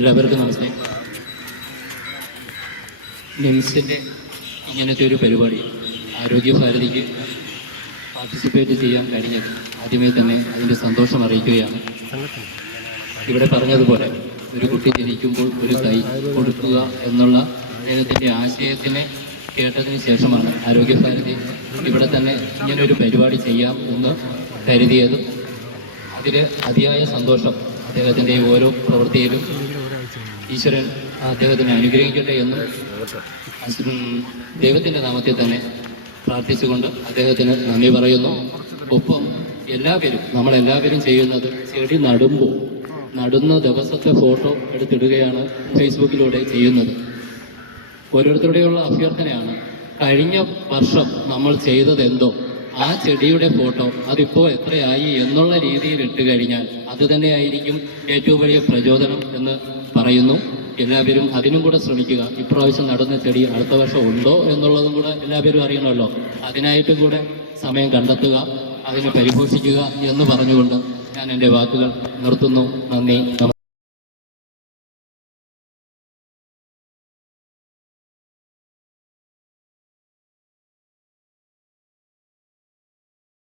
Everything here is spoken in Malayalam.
എല്ലാവർക്കും നമസ്തേ നിംസിന്റെ ഇങ്ങനത്തെ ഒരു പരിപാടി ആരോഗ്യഭാരതിക്ക് പാർട്ടിസിപ്പേറ്റ് ചെയ്യാൻ കഴിഞ്ഞത് ആദ്യമേ തന്നെ അതിന്റെ സന്തോഷം അറിയിക്കുകയാണ്. ഇവിടെ പറഞ്ഞതുപോലെ ഒരു കുട്ടി ജനിക്കുമ്പോൾ ഒരു കൈ കൊടുക്കുക എന്നുള്ള അദ്ദേഹത്തിന്റെ ആശയത്തിനെ കേട്ടതിന് ശേഷമാണ് ആരോഗ്യഭാരതി ഇവിടെ തന്നെ ഇങ്ങനൊരു പരിപാടി ചെയ്യാം എന്ന് കരുതിയതും. അതിൽ അതിയായ സന്തോഷം അദ്ദേഹത്തിന്റെ ഓരോ പ്രവൃത്തിയിലും ഈശ്വരൻ അദ്ദേഹത്തിനെ അനുഗ്രഹിക്കട്ടെ എന്ന് ദൈവത്തിന്റെ നാമത്തിൽ തന്നെ പ്രാർത്ഥിച്ചുകൊണ്ട് അദ്ദേഹത്തിന് നന്ദി പറയുന്നു. ഒപ്പം എല്ലാവരും നമ്മളെല്ലാവരും ചെയ്യുന്നത് ചെടി നടുമ്പോൾ നടുന്ന ദിവസത്തെ ഫോട്ടോ എടുത്തിടുകയാണ് ഫേസ്ബുക്കിലൂടെ ചെയ്യുന്നത്. ഓരോരുത്തരുടെയുള്ള അഭ്യർത്ഥനയാണ് കഴിഞ്ഞ വർഷം നമ്മൾ ചെയ്തത് എന്തോ ആ ചെടിയുടെ ഫോട്ടോ അതിപ്പോൾ എത്രയായി? എന്നുള്ള രീതിയിൽ ഇട്ട് കഴിഞ്ഞാൽ അത് തന്നെയായിരിക്കും ഏറ്റവും വലിയ പ്രചോദനം എന്ന് പറയുന്നു. എല്ലാവരും അതിനും കൂടെ ശ്രമിക്കുക. ഇപ്രാവശ്യം നടന്ന ചെടി അടുത്ത വർഷം ഉണ്ടോ എന്നുള്ളതും കൂടെ എല്ലാവരും അറിയണമല്ലോ. അതിനായിട്ടും കൂടെ സമയം കണ്ടെത്തുക അതിനെ പരിപോഷിക്കുക എന്ന് പറഞ്ഞുകൊണ്ട് ഞാൻ എന്റെ വാക്കുകൾ നിർത്തുന്നു. നന്ദി.